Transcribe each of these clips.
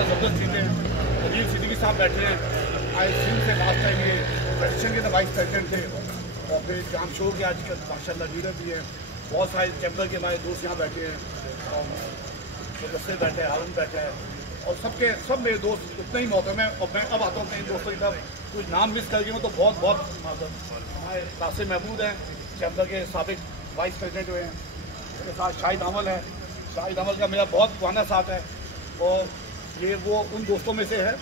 माशाल्लाह ज़बरदस्त जीते हैं। अजीब सिद्दीकी साहब बैठे हैं, आई सिंह से लास्ट टाइम ये फेडरेशन के वाइस प्रेसिडेंट थे, और फिर जाम शो के आजकल माशाल्लाह लीडर भी हैं। बहुत सारे चैम्बर के हमारे दोस्त यहाँ बैठे हैं, और मुदस्सिर बैठे हैं, हारून बैठे हैं, और सब मेरे दोस्त उतने ही मोहतरम हैं। और मैं अब आता हूँ अपने दोस्तों की तरफ, कुछ नाम मिस कर गई हूँ तो बहुत बहुत हमारे कासिम महमूद हैं, चैम्बर के साबिक वाइस प्रेसिडेंट हुए हैं। उसके साथ शाहिद अमल है, शाहिद अमल का मेरा बहुत पुराना साथ है, और ये वो उन दोस्तों में से है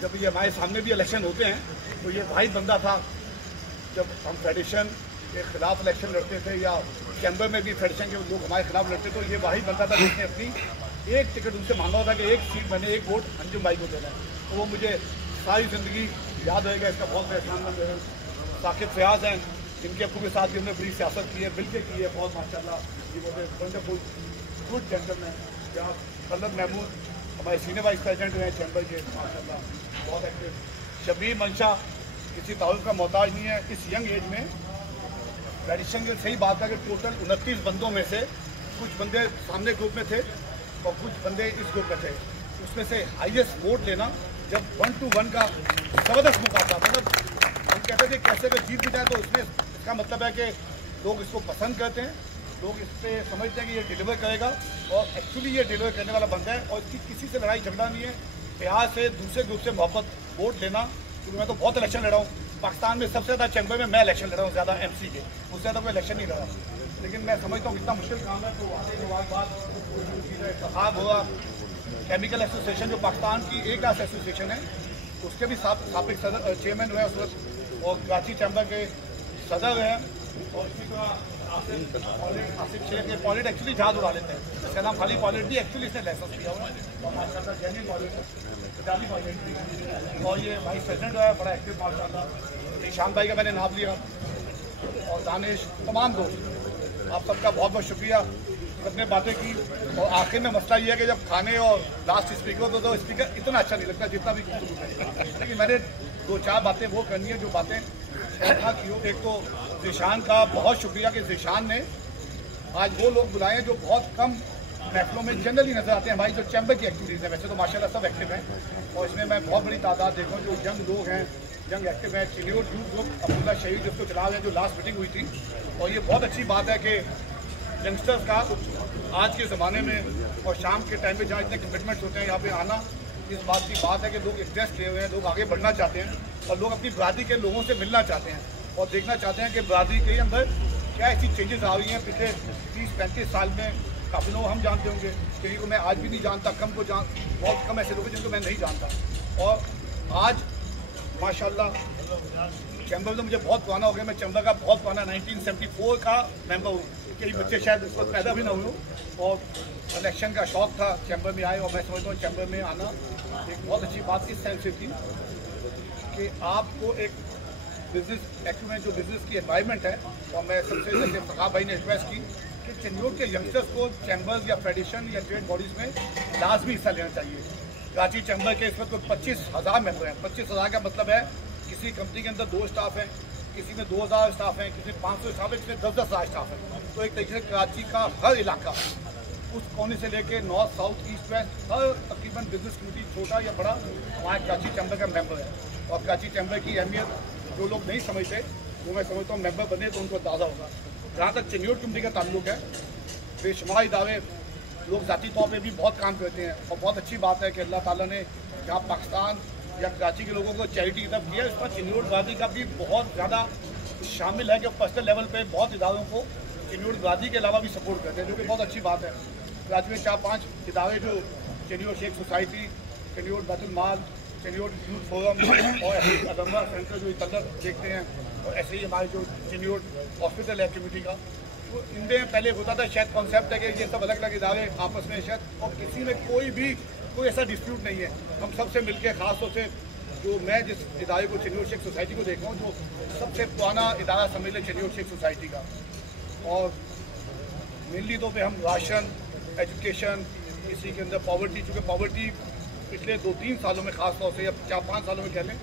जब ये हमारे सामने भी इलेक्शन होते हैं तो ये भाई बंदा था। जब हम फेडरेशन के खिलाफ इलेक्शन लड़ते थे या चैम्बर में भी फेडरेशन के लोग हमारे खिलाफ लड़ते, तो ये वही बंदा था जिसने अपनी एक टिकट उनसे मांगा था कि एक सीट मैंने एक वोट अंजुम भाई को देना है। तो वो मुझे सारी ज़िंदगी याद रहेगा, इसका बहुत एहसानमंद है। साकिब फयाज हैं, इनके अब्बू के साथ भी हमने बड़ी सियासत की है, मिलकर की है, बहुत माशाल्लाह ये वंडरफुल गुड जेंटलमैन। जहाँ खल्लद महमूद हमारे सीनियर वाइस प्रेसिडेंट हुए हैं चैम्बर के, माशाल्लाह बहुत एक्टिव। शबीर मंशा किसी तारुफ का मोहताज नहीं है। इस यंग एज में फेडरेशन की सही बात है कि टोटल 29 बंदों में से कुछ बंदे सामने ग्रुप में थे और कुछ बंदे इस ग्रुप में थे। उसमें से हाईएस्ट वोट लेना जब 1 to 1 का ज़बरदस्त मुकाबला, मतलब हम कहते थे कैसे अगर जीत भी जाए तो उसमें इसका मतलब है कि लोग इसको पसंद करते हैं, लोग इस पर समझते हैं कि ये डिलीवर करेगा, और एक्चुअली ये डिलीवर करने वाला बंदा है। और इसकी किसी से लड़ाई झगड़ा नहीं है, प्यार से दूसरे ग्रुप से मोहब्बत वोट लेना। क्योंकि मैं तो बहुत इलेक्शन लड़ा हूँ पाकिस्तान में, सबसे ज़्यादा चैम्बर में मैं इलेक्शन लड़ा हूँ, ज़्यादा MC के, उससे ज़्यादा कोई इलेक्शन नहीं लड़ा। लेकिन मैं समझता हूँ कितना मुश्किल काम है। तो आगे के बाद इंतखाब हुआ, केमिकल एसोसिएशन जो पाकिस्तान की एक क्लास एसोसिएशन है उसके भी साबिक चेयरमैन हुए उस वक्त, और कराची चैम्बर के सदर हैं, और इसी तरह आसिफ शेख के पॉलिट एक्चुअली जहाज उड़ा लेते हैं, इसका नाम खाली पॉलिट भी, एक्चुअली इसने लाइसेंस किया हुआ है, और माशाल्लाह जेन्युइन पॉलिट है, और ये वाइस प्रेसिडेंट है, बड़ा एक्टिव माशाल्लाह। ईशान भाई का मैंने नाम लिया, और दानिश, तमाम दोस्त, आप सबका बहुत बहुत शुक्रिया, सबने बातें की। और आखिर में मसला ये है कि जब खाने और लास्ट स्पीकर हो तो स्पीकर इतना अच्छा नहीं लगता जितना भी गुफ्तगू है, लेकिन मैंने 2-4 बातें वो करनी है जो बातें की हो। एक तो ज़ीशान का बहुत शुक्रिया कि ज़ीशान ने आज वो लोग बुलाए हैं जो बहुत कम महफिलों में जनरली नजर आते हैं। हमारी जो चैम्बर की एक्टिविटीज़ है, वैसे तो माशाल्लाह सब एक्टिव हैं, और इसमें मैं बहुत बड़ी तादाद देखूँ जो यंग लोग हैं, यंग एक्टिव हैं। चिन्यूर यूथ ग्रुप अब्दुल्ला शहीद जिसको चला रहे हैं, जो लास्ट मीटिंग हुई थी, और ये बहुत अच्छी बात है कि यंगस्टर्स का आज के ज़माने में और शाम के टाइम में जहाँ इतने कमिटमेंट्स होते हैं यहाँ पे आना, इस बात की बात है कि लोग इंटरेस्ट लिए हुए हैं, लोग आगे बढ़ना चाहते हैं, और लोग अपनी बरादरी के लोगों से मिलना चाहते हैं और देखना चाहते हैं कि बरादरी के अंदर क्या ऐसी चेंजेस आ रही हैं। पिछले 30-35 साल में काफ़ी लोग हम जानते होंगे, किसी को मैं आज भी नहीं जानता, बहुत कम ऐसे लोग हैं जिनको मैं नहीं जानता। और आज माशाल्लाह चैम्बर तो मुझे बहुत पुराना हो गया, मैं चैम्बर का बहुत पुराना 1974 का मेंबर हूँ, कई बच्चे शायद उस वक्त पैदा भी ना हुए, और इलेक्शन का शौक था, चैम्बर में आए, और मैं समझता हूँ चैम्बर में आना एक बहुत अच्छी बात इस सेंस से थी कि आपको एक बिजनेस एक्टिव में जो बिजनेस की एनवायरनमेंट है, और मैं सबसे जैसे फकाब भाई ने रिक्वेस्ट की कि चिन्यूर के यंगस्टर्स को चैम्बर्स या फेडरेशन या ट्रेड बॉडीज़ में लाजमी हिस्सा लेना चाहिए। कराची चैम्बर के इस वक्त 25,000 मेंबर हैं। 25,000 का मतलब है किसी कंपनी के अंदर 2 स्टाफ हैं, किसी में 2,000 स्टाफ हैं, किसी में 500 स्टाफ है, किसी में 10,000 स्टाफ है। तो एक तरीके से कराची का हर इलाका, उस कोने से लेके नॉर्थ, साउथ, ईस्ट, वेस्ट, हर तकरीबन बिजनेस कम्युनिटी छोटा या बड़ा हमारे कराची चैम्बर का मेंबर है। और कराची चैम्बर की अहमियत जो लोग नहीं समझते, वो मैं समझता हूँ मेंबर बने तो उनको अंदाज़ा होगा। जहाँ तक चिन्यूर कम्युनिटी का ताल्लुक है, बेशुमार इदारे लोग ज़ाती तौर पे भी बहुत काम करते हैं, और बहुत अच्छी बात है कि अल्लाह ताला ने जहाँ पाकिस्तान या कराची के लोगों को चैरिटी की तरफ किया, इस पर चिन्यूर बरादरी का भी बहुत ज़्यादा शामिल है कि पर्सनल लेवल पे बहुत इदारों को चिन्यूर बरादरी के अलावा भी सपोर्ट करते हैं, जो कि बहुत अच्छी बात है। कराची में 4-5 इदारे जो चिन्यूर शेख सोसाइटी, चिन्यूर बैतुल माल, चिन्यूर यूथ फोरम, और ऐसे अदम्बा सेंटर जो इतलत देखते हैं, और ऐसे ही हमारे जो चिन्यूर हॉस्पिटल है कम्युनिटी का, तो इनमें पहले होता था शायद कॉन्सेप्ट है कि ये सब अलग अलग इदारे आपस में शायद, और किसी में कोई ऐसा डिस्प्यूट नहीं है। हम सबसे मिलकर ख़ासतौर से जो मैं जिस इदारे को चिन्यूर शेख सोसाइटी को देख रहा हूँ, जो सबसे पुराना इदारा समझ लें चिन्यूर शेख सोसाइटी का, और मेनली तो पे हम राशन, एजुकेशन, इसी के अंदर पॉवर्टी, चूँकि पॉवर्टी पिछले 2-3 सालों में ख़ास तौर से या 4-5 सालों में कह लें,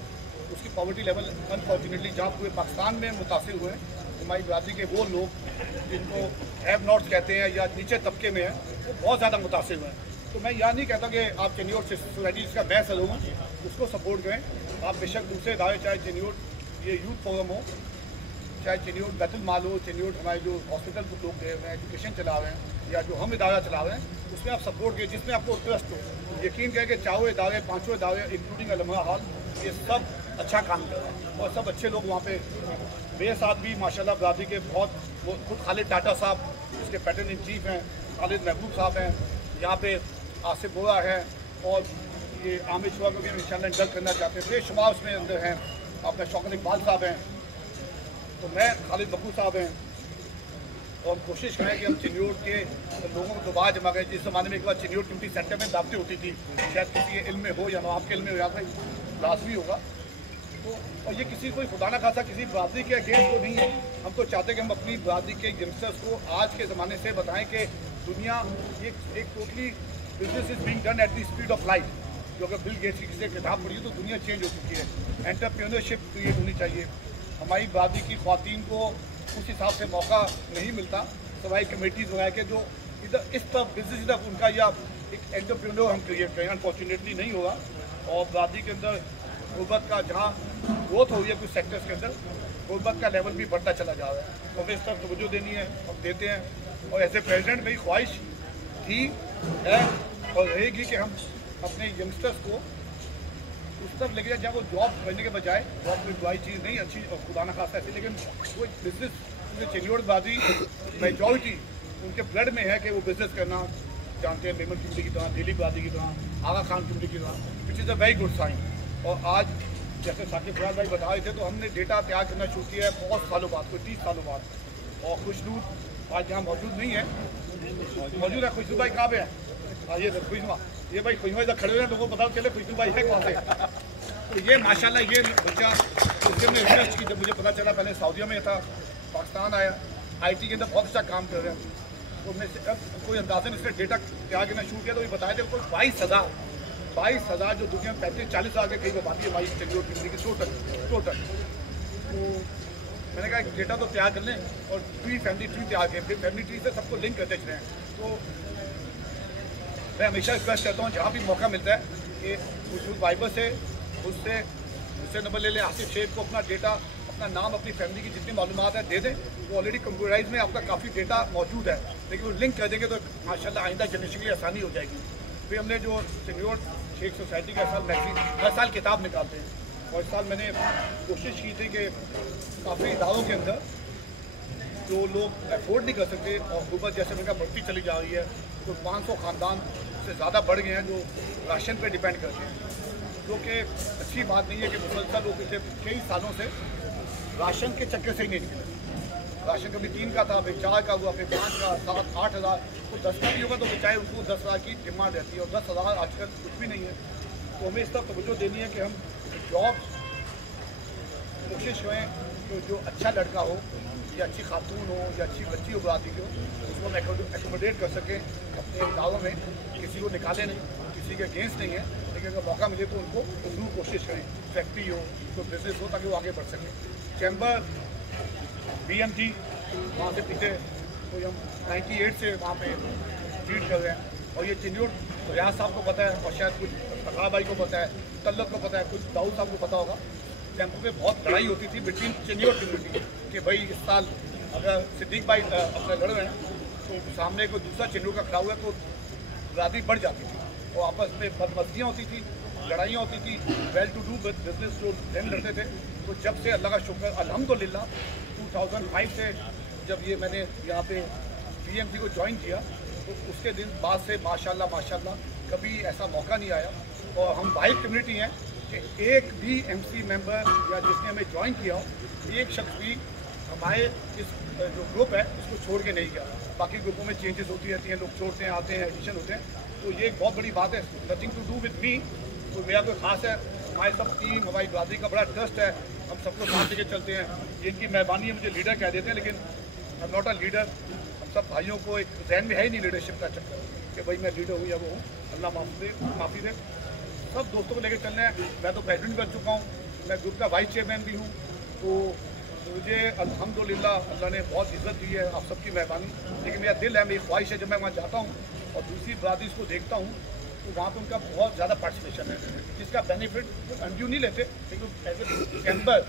उसकी पॉवर्टी लेवल अनफॉर्चुनेटली जहाँ पूरे पाकिस्तान में मुतासिर हुए हैं, हमारी बरादरी के वो लोग जिनको हैव नॉट्स कहते हैं या नीचे तबके में हैं, वो बहुत ज़्यादा मुतासिर हुए हैं। तो मैं यह नहीं कहता कि आप चेन्योर सोसाइटी जिसका मैं सदस्य हूँ उसको सपोर्ट करें। आप बेशक दूसरे इदारे, चाहे चेन्योर ये यूथ फोरम हो, चाहे चेन्योर बैतुल माल हो, चेन्योर हमारे जो हॉस्पिटल को लोग गए हुए हैं, एजुकेशन चला रहे हैं, या जो हम इदारा चला रहे हैं, उसमें आप सपोर्ट करें जिसमें आपको ट्रस्ट हो। यकीन करें कि चारों इदारे, पाँचों इदारे इंक्लूडिंग अलमा हॉल, ये सब अच्छा काम कर रहे हैं और सब अच्छे लोग वहाँ पे। मेरे साथ भी माशाल्लाह बरादरी के बहुत, खुद खालिद टाटा साहब जिसके पैटर्न इन चीफ हैं, खालिद महबूब साहब हैं, यहाँ पे आसिफ बोरा है, और ये आमिर शुआ को भी इंशाल्लाह इंटर करना चाहते हैं, बेशुमार उसमें अंदर हैं, अपना शौकत इकबाल साहब हैं, तो मैं खालिद बकू साहब हैं। और हम कोशिश करें कि हम चिन्योर के लोगों को दोबारा जमा करें। जिस ज़माने में एक बार चिन्योर कम्युनिटी सेंटर में दावतें होती थी, शायद किसी के इल्म में हो या आपके इल्म में हो, या कोई लाजमी होगा, तो और ये किसी कोई खुदा ना खासा किसी बरादरी के अगेंस्ट तो नहीं है। हम तो चाहते हैं कि हम अपनी बरादरी के यंगस्टर्स को आज के ज़माने से बताएं कि दुनिया एक totally business is being done at the speed of light. जो अगर बिल गेट्स की किसी किताब पढ़ी तो दुनिया चेंज हो चुकी है। एंटरप्रेन्योरशिप क्रिएट होनी चाहिए। हमारी बरादरी की ख़वातीन को उस हिसाब से मौका नहीं मिलता, सवाई कमेटीज़ वगैरह के जो इधर इस तरफ बिजनेस तरफ उनका, या एक एंटरप्रेन्योर हम क्रिएट करें, अनफॉर्चुनेटली नहीं होगा। और बरादरी के अंदर गुर्बत का जहाँ ग्रोथ हो रही है कुछ सेक्टर्स के अंदर, गुर्बत का लेवल भी बढ़ता चला जा रहा है, तो हमें इस तरफ तवज्जो देनी है, हम देते हैं। और एज ए प्रेसिडेंट मेरी ख्वाहिश थी है और रहेगी कि हम अपने यंगस्टर्स को उस तरफ लेके जाए जहाँ वो जॉब करने के बजाय, जॉब कोई बुरी चीज़ नहीं, अच्छी और खुदा ना खासा ऐसी, लेकिन वो एक बिजनेस चेन्योर बरादरी मेजॉरिटी उनके ब्लड में है कि वो बिजनेस करना जानते हैं, मेमन कम्युनिटी की तरह, दिल्ली बरादरी की तरह, आगा खान कम्युनिटी की तरह, which is a very good sign. और आज जैसे साकिब फराज भाई बता रहे थे, तो हमने डेटा तैयार करना शुरू किया है बहुत सालों बाद, कोई 30 सालों बाद। और खुशनूर आज यहाँ मौजूद नहीं है, मौजूद है। खुशनूर भाई कहाँ पे है? ये खुशनुमा, ये भाई खुशनुमा इधर खड़े हुए हैं, लोगों को पता चले खुशनूर भाई है कहाँ से। तो ये माशाल्लाह ये बच्चा उसके में रिसर्च की, जब मुझे पता चला, पहले सऊदीया में था, पाकिस्तान आया, IT के अंदर बहुत अच्छा काम कर रहे हैं। तो मैं अब कोई अंदाज़न इसने डेटा तैयार करना शुरू किया, तो ये बताया था कोई 22,000 जो दुनिया में 35-40 हज़ार के कई आबादी है हमारी चेन्योर कम्युनिटी की टोटल। तो मैंने कहा डेटा तो तैयार कर लें और फैमिली ट्री तैयार करें, फिर फैमिली ट्री से सबको लिंक करते चलें। तो मैं हमेशा रिक्वेस्ट करता हूँ जहाँ भी मौका मिलता है कि उस वाइबर से उससे नंबर ले लें, आसिफ शेख को अपना डेटा, अपना नाम, अपनी फैमिली की जितनी मालूमात है दे दें। वो ऑलरेडी कंप्यूटराइज में आपका काफ़ी डेटा मौजूद है, लेकिन वो लिंक कर देंगे तो माशाल्लाह आइंदा जनरेशन के लिए आसानी हो जाएगी। फिर हमने जो चेन्योर शेख सोसाइटी का हर साल किताब निकालते हैं, और इस साल मैंने कोशिश की थी कि काफ़ी इदारों के अंदर जो लोग अफोर्ड नहीं कर सकते और गुर्बत जैसे उनका बढ़ती चली जा रही है, तो 500 ख़ानदान से ज़्यादा बढ़ गए हैं जो राशन पे डिपेंड करते हैं, जो कि अच्छी बात नहीं है कि मुसलसल लोग पिछले कई सालों से राशन के चक्कर से ही नहीं निकले। राशन कभी 3 का था, फिर 4 का हुआ, फिर 5 का, 7-8 हज़ार, तो 10 का भी होगा तो चाहे उनको 10 हज़ार की डिमांड रहती है, और 10 हज़ार आजकल कुछ भी नहीं है। तो हमें इस तरफ तवज्जो देनी है कि हम जॉब कोशिश करें तो जो अच्छा लड़का हो या अच्छी खातून हो या अच्छी बच्ची हो बरादरी की हो, उसको हम एकोमोडेट कर सकें अपने गाँवों में। किसी को निकाले नहीं, किसी के अगेंस्ट नहीं है, लेकिन अगर मौका मिले तो उनको जरूर कोशिश करें, फैक्ट्री हो तो बिजनेस हो, ताकि वो आगे बढ़ सकें। चैम्बर BMT वहाँ से पीछे कोई हम 98 से वहाँ पे ट्रीट कर रहे हैं। और ये चेन्योर रियाज साहब को पता है, और शायद कुछ फखरा भाई को पता है, तल्लत को पता है, कुछ दाऊद साहब को पता होगा। टेम्पो पे बहुत लड़ाई होती थी बिटवीन चेन्योर कम्युनिटी कि भाई इस साल अगर सिद्दीक भाई अपने लड़ रहे हैं तो सामने कोई दूसरा चेन्योर का खड़ा हुआ है तो बरादरी बढ़ जाती थी, और आपस में बदमस्तियाँ होती थी, लड़ाइयाँ होती थी। वेल टू डू बिजनेस जो दिन लड़ते थे। तो जब से अल्लाह का शुक्र अल्हम्दुलिल्लाह 2005 से जब ये मैंने यहाँ पे BMT को ज्वाइन किया, तो उसके दिन बाद से माशाल्लाह कभी ऐसा मौका नहीं आया। और हम वाहिद कम्युनिटी हैं कि एक भी MC मेंबर या जिसने हमें ज्वाइन किया हो, एक शख्स भी हमारे इस जो ग्रुप है इसको छोड़ के नहीं गया। बाकी ग्रुपों में चेंजेस होती रहती हैं, लोग छोड़ते हैं, आते हैं, एडिशन होते हैं, तो ये एक बहुत बड़ी बात है। Nothing to do with me, तो मेरा कोई खास है, हमारी सब टीम, हमारी बरादरी का बड़ा ट्रस्ट है, हम सबको साथ लेके चलते हैं। जिनकी मेहरबानी है मुझे लीडर कह देते हैं, लेकिन I am not a leader. हम सब भाइयों को एक जहन में है ही नहीं लीडरशिप का चक्कर कि भाई मैं लीडर हूँ या वो हूँ, अल्लाह माफ़ी दे। सब दोस्तों को लेकर चलना है। मैं तो प्रेसिडेंट बन चुका हूँ, मैं ग्रुप का वाइस चेयरमैन भी हूँ, तो मुझे अल्हम्दुलिल्लाह अल्लाह ने बहुत इज़्ज़त दी है, आप सबकी मेहरबानी। लेकिन मेरा दिल है, मेरी ख्वाहिश है जब मैं वहाँ जाता हूँ और दूसरी बरादरी को देखता हूँ तो वहाँ पर उनका बहुत ज़्यादा पार्टिसिपेशन है, जिसका बेनिफिट अंजू नहीं लेते, लेकिन as a chamber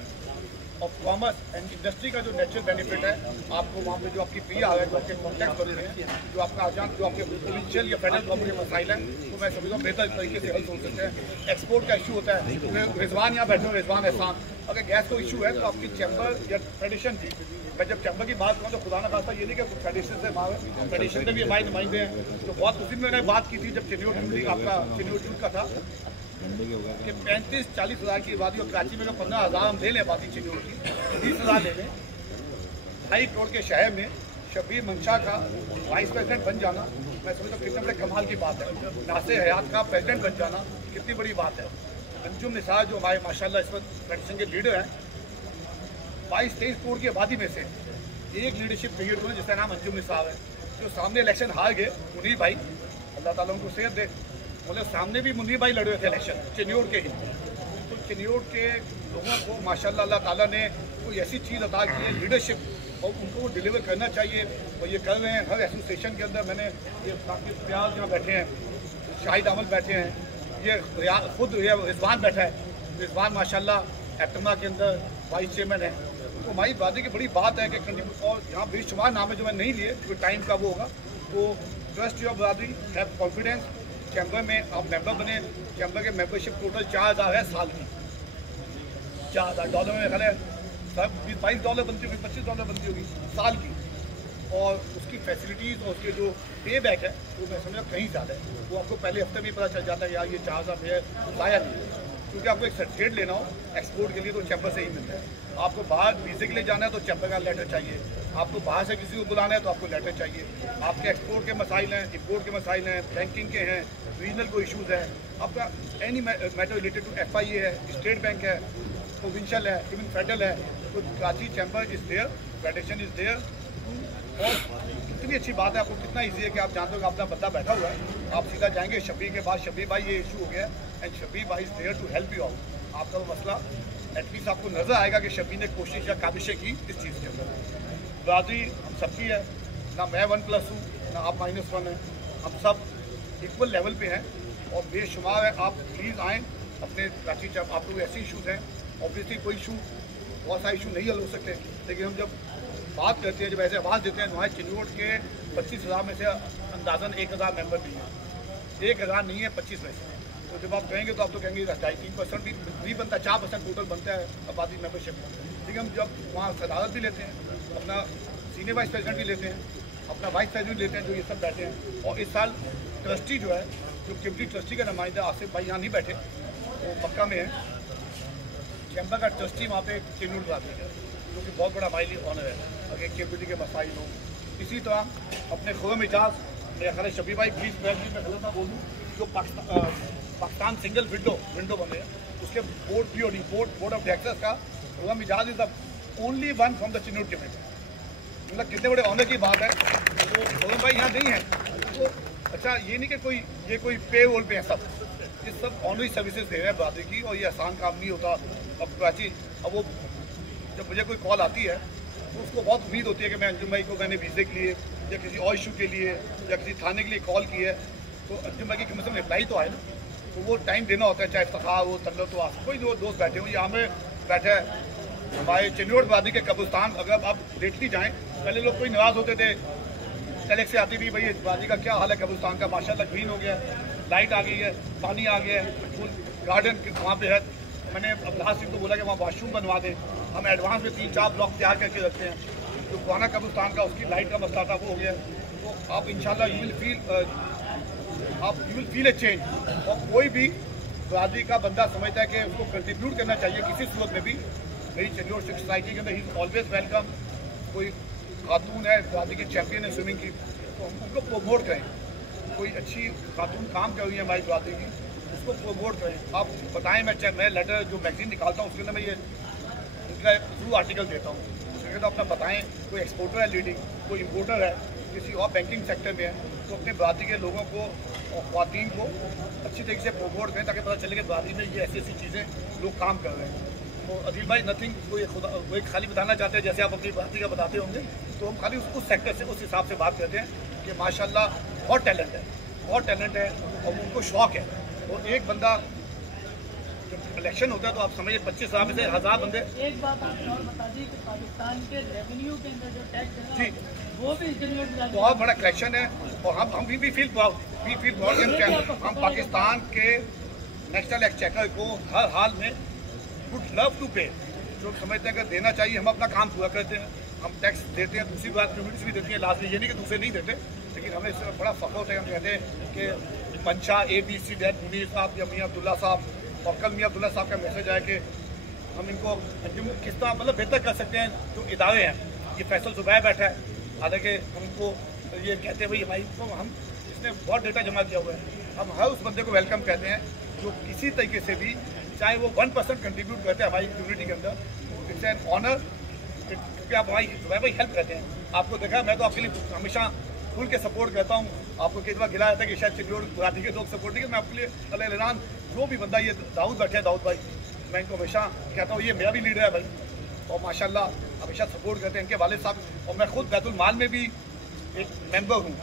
of commerce and industry का जो नेचुरल बेनिफिट है आपको वहाँ पे जो आपकी पी आ है, जो आपके कॉन्टैक्ट बनते हैं, जो आपका आजान, जो आपके प्रोविंशियल या फेडरल गवर्नमेंट के मसाइल हैं, तो मैं समझता हूँ बेहतर तरीके से हल हो सकते हैं। एक्सपोर्ट का इशू होता है, तो रिजवान यहाँ बैठे हो, रिजवान एहसान, अगर गैस को इशू है तो आपकी चैम्बर या फेडरेशन थी, मैं जब चैम्बर की बात करूँ तो खुदा ना खास्ता ये नहीं कि फेडरेशन से बाहर, फेडरेशन में भी हमारे नुमाइंदे हैं, तो बहुत उसी में मैंने बात की थी जब चेन्नई आपका चेन्नई का था कि 35-40 हज़ार की आबादी और कराची में जो 15,000 हम ले लें आबादी चेन्नई की, 20,000 ले लें, 2.5 करोड़ के शहर में शबीर मंशा का वाइस प्रेसिडेंट बन जाना, मैं समझता हूँ कितने बड़े कमाल की बात है। नासिर हयात का प्रेसिडेंट बन जाना कितनी बड़ी बात है। अंजुम निसार जो हमारे माशाल्लाह इस वक्त फेडरेशन के लीडर हैं, 22-23 करोड़ की आबादी में से एक लीडरशिप पीरियड हुआ जिसका नाम अंजुम निसार है, जो सामने इलेक्शन हार गए, मुनीर भाई, अल्लाह ताला उनको सेहत दे, मतलब सामने भी मुनीर भाई लड़े हुए थे इलेक्शन चेन्नई के ही, तो चेन्नई के लोगों को माशाल्लाह अल्लाह ताला ने कोई ऐसी चीज़ अता की है लीडरशिप, और उनको वो डिलीवर करना चाहिए और ये कर रहे हैं। हर एसोसिएशन के अंदर मैंने ये काफ़ी प्याज यहाँ बैठे हैं, शाहिद अमल बैठे हैं, ये खुद ये रिजवान बैठा है, रिजवान माशाल्लाह एप्टमा के अंदर वाइस चेयरमैन है, तो हमारी बात की बड़ी बात है कि कंट्रीब्यूट, और यहाँ बेशुमार नाम है जो मैंने नहीं लिए क्योंकि टाइम का वो होगा, तो ट्रस्ट योर बरादरी, हैव कॉन्फिडेंस, चैम्बर में आप मेंबर बने, चैम्बर के मेंबरशिप टोटल 4,000 है साल की, $4,000 में खैर सब $22 बनती होगी, $25 बनती होगी साल की, और उसकी फैसिलिटीज़ और उसके जो पे बैक है वो मैं समझा कहीं ज़्यादा है, वो आपको पहले हफ्ते में पता चल जाता है यार ये 4,000 है लाया नहीं, क्योंकि आपको एक सर्टिफिकेट लेना हो एक्सपोर्ट के लिए तो चैम्बर से ही मिलता है, आपको बाहर वीज़े के लिए जाना है तो चैम्बर का लेटर चाहिए, आपको बाहर से किसी को बुलाना है तो आपको लेटर चाहिए, आपके एक्सपोर्ट के मसाइल हैं, इम्पोर्ट के मसाइल हैं, बैंकिंग के हैं, रीजनल को इशूज़ है, आपका any matter related to FIA है, स्टेट बैंक है, प्रोविंशियल है, इवन फेडरल है, तो Karachi chamber is there, federation is there. और कितनी अच्छी बात है, आपको कितना ईजी है कि आप जानते हो कि अपना बंदा बैठा हुआ है, आप सीधा जाएंगे शबीर के पास, शबीर भाई ये इशू हो गया एंड शबीर भाई is there to help you out, आपका वो मसला एटलीस्ट आपको नज़र आएगा कि शबीर ने कोशिश या काबिशें की इस चीज़ के अंदर। बरादरी हम सबकी है, ना मैं 1+ हूँ ना आप -1 हैं, हम सब इक्वल लेवल पे हैं और बेशुमार है। आप प्लीज़ आएँ अपने कराची, जब आप लोग ऐसे इशूज़ हैं, ऑब्वियसली कोई इशू, बहुत सारे इशू नहीं हल हो सकते, लेकिन हम जब बात करते हैं, जब ऐसे आवाज़ देते हैं, हमारे चेन्नई के 25,000 में से अंदाज़न 1,000 मेंबर नहीं है, 1,000 नहीं है 25 में से, तो जब आप कहेंगे तो आप तो कहेंगे 2.5-3% भी नहीं बनता, 4% टोटल बनता है आबादी मेंबरशिप में, लेकिन हम जब वहाँ सदारत भी लेते हैं, अपना सीनियर वाइस प्रेसिडेंट भी लेते हैं, अपना वाइस प्रेसिडेंट लेते हैं, जो ये सब बैठे हैं, और इस साल ट्रस्टी जो है, जो केवटी ट्रस्टी का नुमाइंदा आसिफ भाई यहाँ नहीं बैठे, वो मक्का में है, चैम्बर का ट्रस्टी वहाँ पे चेन्नई बरादरी है, जो कि बहुत बड़ा हमारे लिए ऑनर है, अगर केवटी के मसाइल हो। इसी तरह अपने खुर्रम इजाज़, मेरा ख्याल है शबीर भाई प्लीज़ प्रेसिडेंट में गलत ना बोलूँ, जो पाकिस्तान सिंगल विंडो बने हैं, उसके बोर्ड ऑफ डायरेक्टर्स का Khurram Ejaz is the only one from the Chennai committee, मतलब कितने बड़े ऑनर की बात है। तो खुर्रम भाई यहाँ नहीं है, तो अच्छा ये नहीं कि ये कोई पे रोल पे है, सब ये सब ऑनरी सर्विसेज दे रहे हैं बरादरी की, और ये आसान काम नहीं होता। अब कराची, अब वो जब मुझे कोई कॉल आती है तो उसको बहुत उम्मीद होती है कि मैं अंजुम भाई को मैंने वीज़े के लिए या किसी और इशू के लिए या किसी थाने के लिए कॉल की है, तो अंजुम भाई की कम से कम रिप्लाई तो आए ना, तो वो टाइम देना होता है, चाहे इफ्तिखार हो, तल्लत हो, कोई जो दोस्त बैठे हो, यहाँ में बैठे हैं हमारे चेन्नई बरादरी के कब्रिस्तान। अगर आप लेटली जाएँ, पहले लोग कोई नाराज़ होते थे, टेलेक्स से आती थी भाई बरादरी का क्या हाल है कब्रिस्तान का, माशाल्लाह ग्रीन हो गया, लाइट आ गई है, पानी आ गया है, फुल गार्डन वहाँ पे है। मैंने अब्दुल्लाह सिंह को बोला कि वहाँ वॉशरूम बनवा दें, हम एडवांस में 3-4 ब्लॉक तैयार करके रखते हैं। जो पुराना कब्रिस्तान का उसकी लाइट का मसला था वो हो गया, तो आप इंशाल्लाह you will feel a change. और कोई भी बरादरी का बंदा समझता है कि उसको कंट्रीब्यूट करना चाहिए किसी सूरत में भी, मेरी चेन्नई सिख सोसाइटी के अंदर ही ऑलवेज वेलकम। कोई खातून है बरादरी की चैम्पियन है स्विमिंग की, तो उनको प्रोमोट करें, कोई अच्छी खातून काम कर रही है हमारी बरादरी की, उसको प्रोमोट करें। आप बताएं, मैं लेटर जो मैगजीन निकालता हूँ उसके अंदर मैं ये उनका थ्रू आर्टिकल देता हूँ, उसके तो अपना बताएं कोई एक्सपोर्टर है लीडिंग, कोई इम्पोर्टर है, किसी और बैंकिंग सेक्टर में है, तो अपने बरादरी के लोगों को और ख़वातीन को अच्छी तरीके से प्रोमोट करें ताकि पता चले कि बरादरी में ये ऐसी ऐसी चीज़ें लोग काम कर रहे हैं। तो अदील भाई नथिंग, कोई खाली बताना चाहते हैं जैसे आप अपनी बरादरी का बताते होंगे, तो हम खाली उस सेक्टर से उस हिसाब से बात करते हैं कि माशाल्लाह बहुत टैलेंट है, बहुत टैलेंट है और उनको शौक है। और एक बंदा जब इलेक्शन होता है तो आप समझिए 25 साल में से 1000 बंदे। एक बात आपने और बता दी कि पाकिस्तान के रेवेन्यू के अंदर जो टैक्स है जी वो भी बहुत बड़ा कलेक्शन है। और हम भी फील प्राउड हम पाकिस्तान के नेशनल एक्सचेकर को हर हाल में वुड लव टू पे, जो समझते हैं कि देना चाहिए। हम अपना काम पूरा करते हैं, हम टैक्स देते हैं। दूसरी बात कम्युनिटीज भी देती है लास्ट में, ये नहीं कि दूसरे नहीं देते, लेकिन हमें इससे बड़ा फ़ख्र होता है। हम कहते हैं कि मंशा ABC डैड मुनीर साहब या मियाँ अब्दुल्ला साहब, और कल मियाँ अब्दुल्ला साहब का मैसेज आया कि हम इनको किस तरह मतलब बेहतर कर सकते हैं। जो इदारे हैं, ये फैसल सुबह बैठा है, हालांकि हमको ये कहते हैं भाई हमारी तो हम इसने बहुत डेटा जमा किया हुआ है। हम हर उस बंदे को वेलकम कहते हैं जो किसी तरीके से भी, चाहे वो 1% कंट्रीब्यूट करते हैं हमारी कम्युनिटी के अंदर, इट्स एन ऑनर, क्योंकि आप हमारी भाई हेल्प करते हैं। आपको देखा, मैं तो आपके लिए हमेशा खुल के सपोर्ट करता हूँ। आपको कई बार गिला जाता है कि शायद चिल्लोड़ गुवाहाटी के लोग सपोर्ट नहीं, मैं आपके लिए अल्लाह जो भी बंदा, ये दाऊद बैठे हैं, दाऊद भाई, मैं इनको हमेशा कहता हूँ ये मेरा भी लीडर है भाई, और माशाल्लाह हमेशा सपोर्ट करते हैं इनके वालिद साहब। और मैं खुद बैतुल माल में भी एक मेंबर हूँ।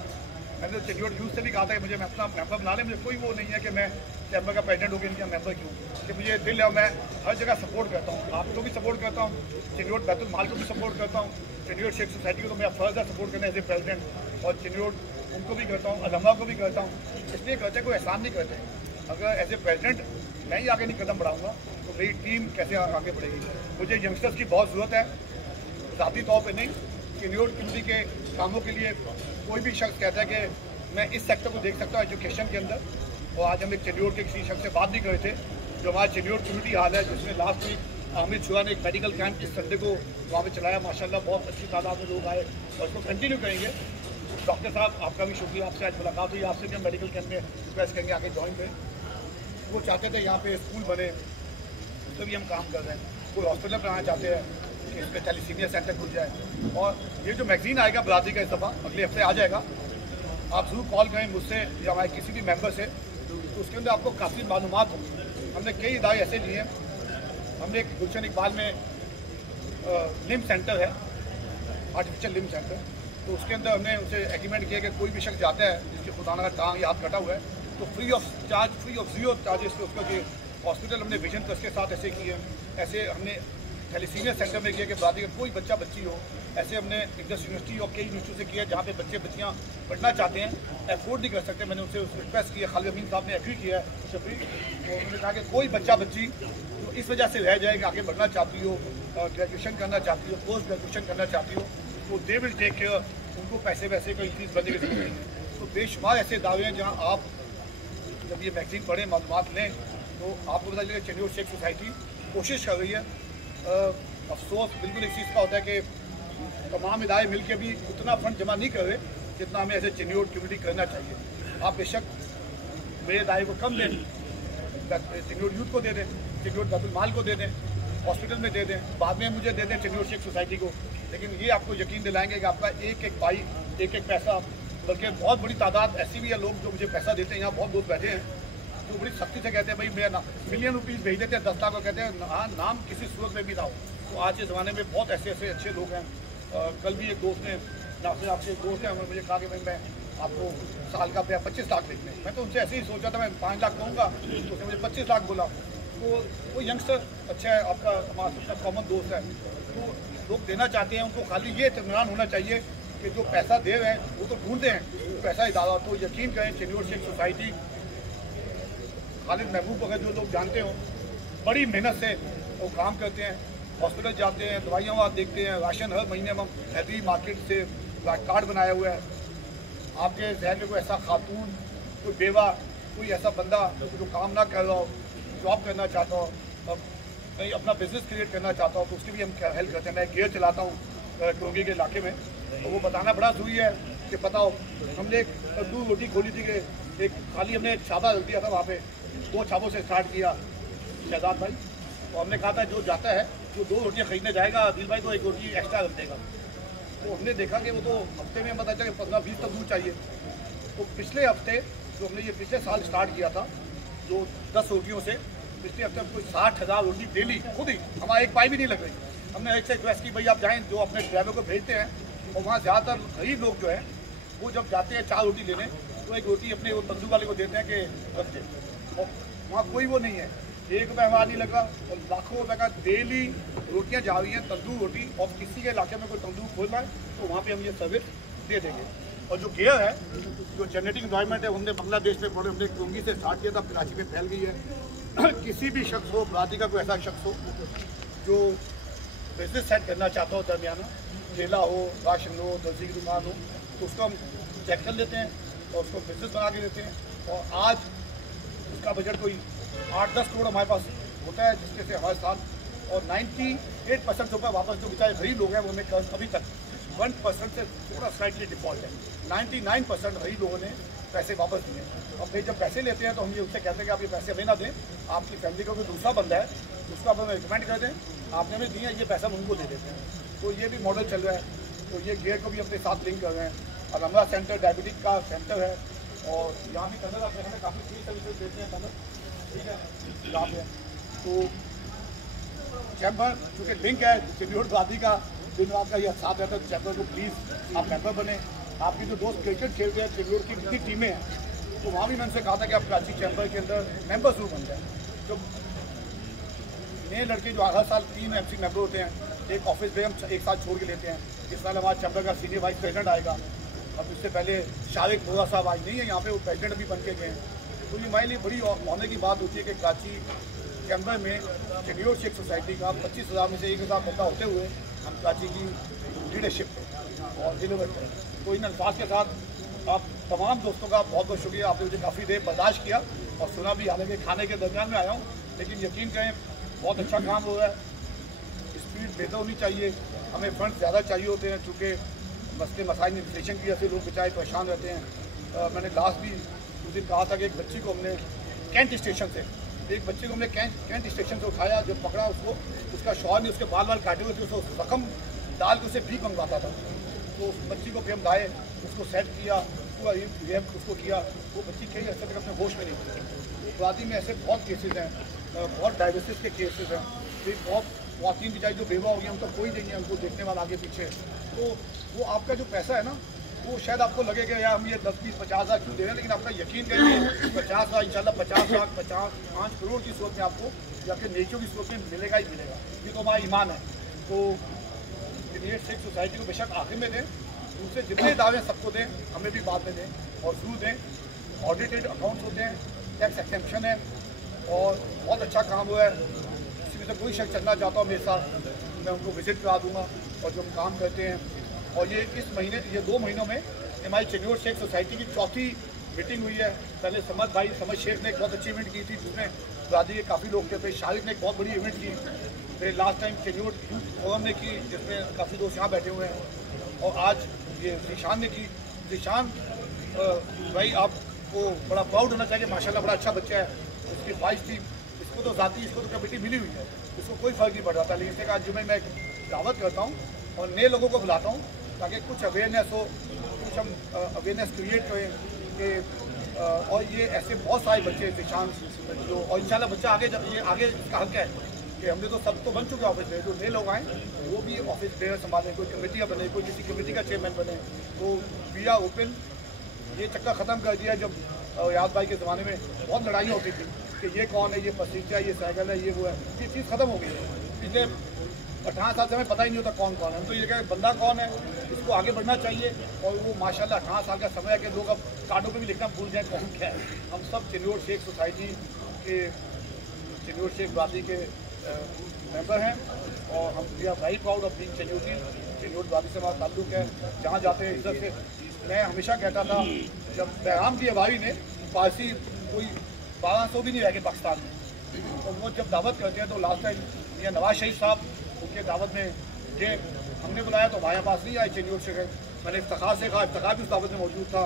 मैंने चिल्लोड़ यूथ से भी कहा था कि मुझे अपना मेंबर बना लें। मुझे कोई वो नहीं है कि मैं चैम्बर का प्रेसिडेंट हो गया इनका मेंबर क्यों, कि मुझे दिल है, मैं हर जगह सपोर्ट करता हूँ। आपको भी सपोर्ट करता हूँ, चिल्लोड़ बैतुल माल को भी सपोर्ट करता हूँ, चिल्लोड़ शेख सोसाइटी को तो मेरा फर्ज है सपोर्ट करना एज ए प्रेसिडेंट, और चिल्लोड़ उनको भी करता हूँ, अलमा को भी करता हूँ। इसलिए करते कोई एहसान नहीं करते। अगर एज ए प्रेसिडेंट मैं ही आगे नहीं कदम बढ़ाऊँगा तो मेरी टीम कैसे आगे बढ़ेगी। मुझे यंगस्टर्स की बहुत ज़रूरत है, ज़ाती तौर पर नहीं, चिल्लोड़ कम्युनिटी के कामों के लिए। कोई भी शख्स कहता है कि मैं इस सेक्टर को देख सकता हूँ एजुकेशन के अंदर, और आज हम एक चिल्लोड़ के किसी शख्स से बात भी कर रहे थे जो हमारा चिल्लोड़ कम्युनिटी हाल है, जिसने लास्ट वीक अमित शुरा ने एक मेडिकल कैंप इस संडे को वहाँ पे चलाया। माशाल्लाह बहुत अच्छी तादाद में लोग आए और उसको कंटिन्यू करेंगे। डॉक्टर साहब आपका भी शुक्रिया, आपसे आज मुलाकात हुई, आपसे भी हम मेडिकल कैंप में रिक्वेस्ट करेंगे आके ज्वाइन करें। वो चाहते थे यहाँ पे स्कूल बने, उस पर भी हम काम कर रहे हैं। कोई हॉस्पिटल बनाना चाहते हैं कि इसमें थैलेसीमिया सेंटर खुल जाए। और ये जो मैगजीन आएगा बरादरी का, इस दफ़ा अगले हफ्ते आ जाएगा, आप ज़रूर कॉल करें मुझसे या हमारे किसी भी मेंबर से, तो उसके अंदर आपको काफ़ी मालूमात हो। हमने कई इदारे ऐसे लिए हैं। हमने एक गुलशन इकबाल में लिम सेंटर है, आर्टिफिशियल लिम सेंटर, तो उसके अंदर हमने उसे एग्रीमेंट किया कि कोई भी शख्स जाता है जिसके खुदा का टांग या हाथ कटा हुआ है तो फ्री ऑफ ज़ीरो चार्जेस पे उसका कि हॉस्पिटल हमने विजन ट्रस्ट के साथ ऐसे किए। ऐसे हमने थैलेसीमिया सेंटर में किया कि बरादरी का कोई बच्चा बच्ची हो, ऐसे हमने इंडस यूनिवर्सिटी और कई यूनिवर्सिटी से किया जहाँ पे बच्चे बच्चियाँ पढ़ना चाहते हैं, अफोर्ड नहीं कर सकते। मैंने उनसे रिक्वेस्ट किया, खालिद अमीन साहब ने एग्री किया है शफी, तो उन्होंने कहा कि कोई बच्चा बच्ची तो इस वजह से रह जाए कि आगे बढ़ना चाहती हो, ग्रेजुएशन करना चाहती हो, पोस्ट ग्रेजुएशन करना चाहती हो, तो दे विल टेक केयर, उनको पैसे वैसे कोई चीज़ बनने की जरूरत नहीं। तो बेशुमार ऐसे दावे हैं जहाँ आप जब ये मैगजीन पढ़ें, मालूमात लें, तो आपको पता चले चिल्लोड़ शेख सोसाइटी कोशिश कर रही है। अफसोस बिल्कुल इस चीज़ का होता है कि तमाम इदारे मिल के भी उतना फंड जमा नहीं कर रहे जितना हमें ऐसे चिल्लोड़ कम्युनिटी करना चाहिए। आप बेशक मेरे इदारे को कम दें, चिल्लोड़ यूथ को दे दें, चिल्लोड़ बैतुल माल को दे दें, हॉस्पिटल में दे दें, बाद में मुझे दे दें चिल्लोड़ शेख सोसाइटी को, लेकिन ये आपको यकीन दिलाएंगे कि आपका एक एक पाई, एक एक पैसा, बल्कि बहुत बड़ी तादाद ऐसी भी है लोग जो मुझे पैसा देते हैं। यहाँ बहुत लोग बैठे हैं जो बड़ी सख्ती से कहते हैं भाई मेरा मिलियन रुपीज़ भेज देते हैं, 10 लाख को कहते हैं हाँ नाम किसी सूरत में भी ना हो। तो आज के ज़माने में बहुत ऐसे ऐसे अच्छे लोग हैं। कल भी एक दोस्त ने, नासिर आपसे एक दोस्त है, उन्होंने मुझे कहा कि भाई मैं आपको साल का 25 लाख देखने, मैं तो उनसे ऐसे ही सोचा था मैं 5 लाख कहूँगा, तो उसने मुझे 25 लाख बोला। तो वो यंगस्टर अच्छा है, आपका हमारा कॉमन दोस्त है, तो लोग देना चाहते हैं, उनको खाली ये इत्मीनान होना चाहिए कि जो पैसा दे रहे हैं वो तो ढूंढते हैं पैसा इदारा। तो यकीन करें चिल्लोड़ शेख सोसाइटी, खालिद महबूब वगैरह जो लोग जानते हो, बड़ी मेहनत से वो काम करते हैं, हॉस्पिटल जाते हैं, दवाइयाँ वहाँ देखते हैं, राशन हर महीने हम हैदरी मार्केट से कार्ड बनाया हुआ है। आपके जहन में कोई ऐसा खातून, कोई बेवा, कोई ऐसा बंदा जो काम ना कर रहा हो, जॉब करना चाहता हो, कहीं अपना बिजनेस क्रिएट करना चाहता हो, तो उसकी भी हम हेल्प करते हैं। मैं गेयर चलाता हूँ टोंगी के इलाके में, तो वो बताना बड़ा ज़रूरी है कि बताओ हमने एक तंदूर रोटी खोली थी कि एक खाली हमने एक छाबा रख दिया था वहाँ पे, 2 छाबों से स्टार्ट किया शहजाद भाई, तो हमने कहा था जो जाता है जो 2 रोटियाँ खरीदने जाएगा दिल भाई तो 1 रोटी एक्स्ट्रा रख देगा। तो हमने देखा कि वो तो हफ्ते में पता चला 15-20 तंदूर चाहिए। तो पिछले हफ्ते जो हमने ये पिछले साल स्टार्ट किया था जो 10 रोटियों से, पिछले हफ्ते हम कोई 60,000 रोटी डेली खुद ही, हमारा एक पाई भी नहीं लग रही। हमने एक से रिक्वेस्ट की भाई आप जाएँ, जो अपने ड्राइवर को भेजते हैं, और वहाँ ज़्यादातर गरीब लोग जो है वो जब जाते हैं 4 रोटी लेने तो एक रोटी अपने वो तंदूर वाले को देते हैं कि रख दे, और वहाँ कोई वो नहीं है, 1 रुपये वहाँ नहीं लगा, और लाखों रुपए का डेली रोटियाँ जा रही हैं तंदूर रोटी, और किसी के इलाके में कोई तंदूर खोलना है तो वहाँ पे हम ये सर्विस दे देंगे। और जो गेयर है, जो जनरेटिंग एनवायरनमेंट है, हमने बांग्लादेश में बड़े हमने कुंगी से स्टार्ट किया था, कराची में फैल गई है। किसी भी शख्स हो, बरादरी का कोई ऐसा शख्स हो जो बिजनेस सेट करना चाहता हो, दरमियाना ठेला हो, राशन हो, दर्जी की दुकान हो, तो उसको हम चेक कर लेते हैं और उसको बिजनेस बना के देते हैं। और आज उसका बजट कोई 8-10 करोड़ हमारे पास होता है, जिसके से हर साल, और 98% रुपये वापस जो बेचारे गरीब लोग हैं वो हमें कर्ज अभी तक 1% से थोड़ा स्लाइटली डिफॉल्ट है, 99% गरीब लोगों ने पैसे वापस दिए। अब भाई जब पैसे लेते हैं तो हम ये उससे कहते हैं कि आप ये पैसे हमें ना दें, आपकी फैमिली का कोई दूसरा बंदा है उसको आप हमें रिकमेंड कर दें, आपने हमें दिए ये पैसा हम उनको दे देते हैं। तो ये भी मॉडल चल रहा है, तो ये गेयर को भी अपने साथ लिंक कर रहे हैं। और हमारा सेंटर डायबिटिक का सेंटर है, और यहाँ भी कलर आप हमें काफ़ी फ्री सर्विसेज देते हैं कलर, ठीक है, यहाँ पे। तो चैम्बर चूँकि लिंक है चिन्होट बरादरी का, दिन रात का ये साथ रहता है, चैम्बर को प्लीज़ आप मेंबर बने। आपके जो दोस्त क्रिकेट खेलते हैं चिन्होट की कितनी टीमें हैं, तो वहाँ भी मैंने उनसे कहा था कि आप कराची चैम्बर के अंदर मेंबर जरूर बन जाए। जो नए लड़के जो हर साल 3 MC मेंबर होते हैं, एक ऑफिस में हम एक साथ छोड़ के लेते हैं। इस साल हमारे चैम्बर का सीनियर वाइस प्रेसिडेंट आएगा, अब इससे पहले शारिक बोरा साहब आज नहीं है यहाँ पे, वो प्रेसिडेंट भी बन के गए हैं। तो ये हमारे लिए बड़ी होने की बात होती है कि कराची चैम्बर में चिन्होट शेख सोसाइटी का 25,000 में से 1,000 बंदा होते हुए हम कराची की लीडरशिप और डिलीवर करें। तो इन अल्फाज के साथ आप तमाम दोस्तों का बहुत बहुत शुक्रिया, आपने मुझे काफ़ी देर बर्दाश्त किया और सुना भी, हालांकि खाने के दरमियान में आया हूँ, लेकिन यकीन करें बहुत अच्छा काम हो रहा है। स्पीड बेहतर होनी चाहिए, हमें फंड ज़्यादा चाहिए होते हैं, चूँकि मसले मसाइल इन्फ्लेशन की वजह से लोग बेचारे परेशान रहते हैं। मैंने लास्ट भी उस दिन कहा था कि एक बच्ची को हमने कैंट स्टेशन से कैंट स्टेशन से उठाया, जब पकड़ा उसको, उसका शौहर ने उसके बाल काटे हुए थे, उसको रकम डाल के उसे भीख मंगवाता था। तो उस बच्ची को फिर हम लाए, उसको सेट किया, पूरा उसको किया, वो बच्ची कई हद तक अपने होश में नहीं थी। बरादरी में ऐसे बहुत केसेज हैं, बहुत डाइवर्सिस के केसेज हैं, फिर बहुत ख़वातीन बेचारी जो बेवा हो गई, उनका कोई नहीं है उनको देखने वाला आगे पीछे। तो वो आपका जो पैसा है ना, वो शायद आपको लगेगा यार हम ये 10, 20, 50 हज़ार क्यों दे रहे हैं, लेकिन आपका यकीन करिए 50 लाख इंशाल्लाह 50 लाख 5 करोड़ की सूरत में आपको या फिर नेकियों की सूरत में मिलेगा ही मिलेगा। ये तो हमारा ईमान है। तो चिन्होट शेख सोसाइटी को बेशक आखिर में दें, दूसरे जितने दावे सबको दें, हमें भी बाद में दें और जरूर दें। ऑडिटेड अकाउंट्स होते हैं, टैक्स एक्सेम्पशन है और बहुत अच्छा काम हुआ है। किसी में से कोई शख्स चलना चाहता हो मेरे साथ, मैं उनको विजिट करा दूँगा और जो हम काम करते हैं। और ये इस महीने, ये 2 महीनों में हमारी चिन्होट शेख सोसाइटी की 4थी मीटिंग हुई है। पहले समद शेख ने एक बहुत अच्छी इवेंट की थी, जिसमें बरादरी के काफ़ी लोग थे। फिर शारिक ने एक बहुत बड़ी इवेंट की, फिर लास्ट टाइम चिन्होट यूथ फोरम ने की, जिसमें काफ़ी दोस्त यहाँ बैठे हुए हैं, और आज ये जीशान ने की। जीशान भाई आपको बड़ा प्राउड होना चाहिए, माशाल्लाह बड़ा अच्छा बच्चा है। उसकी वाइफ थी, इसको तो ज़ाती इसको तो कमेटी मिली हुई है, इसको कोई फ़र्क नहीं पड़ रहा था। लेकिन इसके बाद जुम्मे मैं दावत करता हूँ और नए लोगों को बुलाता हूँ ताकि कुछ अवेयरनेस हो, कुछ हम अवेयरनेस क्रिएट करें कि और ये ऐसे बहुत सारे बच्चे निशान जो, और इंशाल्लाह बच्चा आगे ये आगे इसका हक है कि हमने तो सब तो बन चुके ऑफिस में, जो नए लोग आए वो भी ऑफिस बेयर संभालें, कोई कमेटियाँ बने, कोई किसी कमेटी का चेयरमैन बने। तो वी आर ओपन। ये चक्कर ख़त्म कर दिया जब याद भाई के ज़माने में बहुत लड़ाइयाँ होती थी कि ये कौन है, ये पसीजा, ये साइकिल है, ये वो है। ये चीज़ ख़त्म हो गई है। पिछले 18 साल से हमें पता ही नहीं होता कौन कौन है। हम तो ये कहें बंदा कौन है, इसको आगे बढ़ना चाहिए। और वो माशाल्लाह 18 साल का समय है कि लोग अब कार्डों पे भी लिखना भूल जाए कौन क्या है। हम सब चिन्होट शेख सोसाइटी के, चिन्होट शेख बरादरी के मेंबर हैं और हम we are very proud of being चिन्होटी। चिन्होट बरादरी से हमारा ताल्लुक है, जहाँ जाते हैं इज्जत से। मैं हमेशा कहता था, जब पैगाम की हवाई ने पारसी कोई 1200 भी नहीं रह गए पाकिस्तान में, तो वो जब दावत करते हैं तो लास्ट टाइम मियां नवाज शरीफ साहब उनके दावत में ये हमने बुलाया तो हमारे पास नहीं आए चिन्होट से। मैंने इफ्तिखार से कहा, इफ्तिखार भी उस दावत में मौजूद था।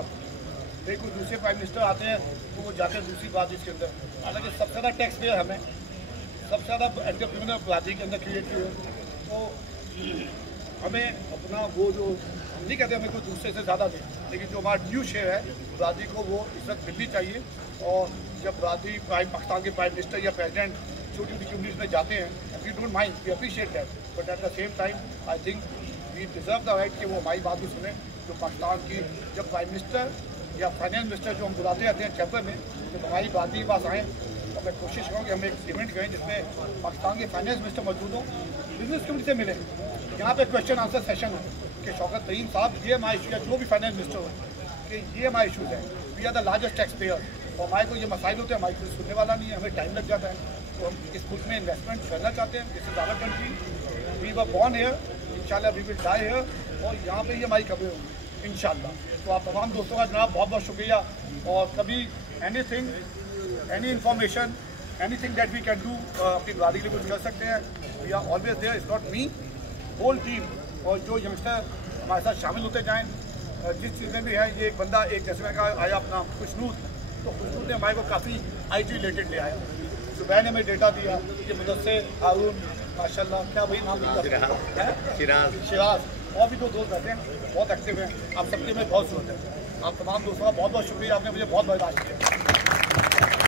फिर कुछ दूसरे प्राइम मिनिस्टर आते हैं तो वो जाते हैं दूसरी बात इसके अंदर। हालांकि सबसे ज़्यादा टैक्स पेयर हमें, सबसे ज़्यादा एंटरप्रेन्योर बरादरी के अंदर क्रिएट हुए, तो हमें अपना वो जो हम नहीं कहते हमें कोई दूसरे से ज़्यादा दे, लेकिन जो हमारा ड्यू शेयर है बरादरी को वो इज्जत मिलनी चाहिए। और जब बरादरी पाकिस्तान के प्राइम मिनिस्टर या प्रेसिडेंट छोटी छोटी कम्युनिटीज़ में जाते हैं, we don't mind, we appreciate that, but at the same time I think we deserve the right कि वो हमारी बात भी सुने जो पाकिस्तान की जब प्राइम मिनिस्टर या फाइनेंस मिनिस्टर जो हम बुलाते रहते हैं चैम्बर में, तो हमारी बात के पास आएँ और मैं कोशिश करूँ कि हम एक इवेंट करें जिसमें पाकिस्तान के फाइनेंस मिनिस्टर मौजूद हों, बिजनेस कम्युनिटी से मिलें, यहाँ पे क्वेश्चन आंसर सेशन हो कि शौकत तरीन साहब ये हमारे इशू या जो भी फाइनेंस मिनिस्टर हो कि ये हमारे इशूज़ हैं, we are the largest tax payer और हमारे को ये मसाइल होते हैं, हमारे कोई सुनने वाला नहीं है, हमें टाइम लग जाता है, तो हम इस मुल्क में इन्वेस्टमेंट करना चाहते हैं। This is our country, we were born here, इंशाल्लाह वी विल डाई हियर और यहाँ पे ही हमारी खबरें होंगी इंशाल्लाह। तो आप तमाम दोस्तों का जनाब बहुत बहुत शुक्रिया और कभी anything any information anything that we can do अपनी गाड़ी के लिए कुछ कर सकते हैं, we are always there, it's not me, whole team और जो यंगस्टर हमारे साथ शामिल होते जाएँ जिस चीज़ में भी है। ये एक बंदा एक जैसे मैं कहा आया अपना खुशनूद, तो खुशनूद ने हमारे को काफ़ी IT रिलेटेड ले आया, सुबह ने हमें डेटा दिया कि मुदस्सिर हारून माशाल्लाह क्या वही नाम शिराज और भी 2 दोस्त रहते हैं बहुत एक्टिव हैं, आप सबके में बहुत जरूरत है। आप तमाम दोस्तों का बहुत बहुत शुक्रिया, आपने मुझे बहुत बर्दाश्त किया।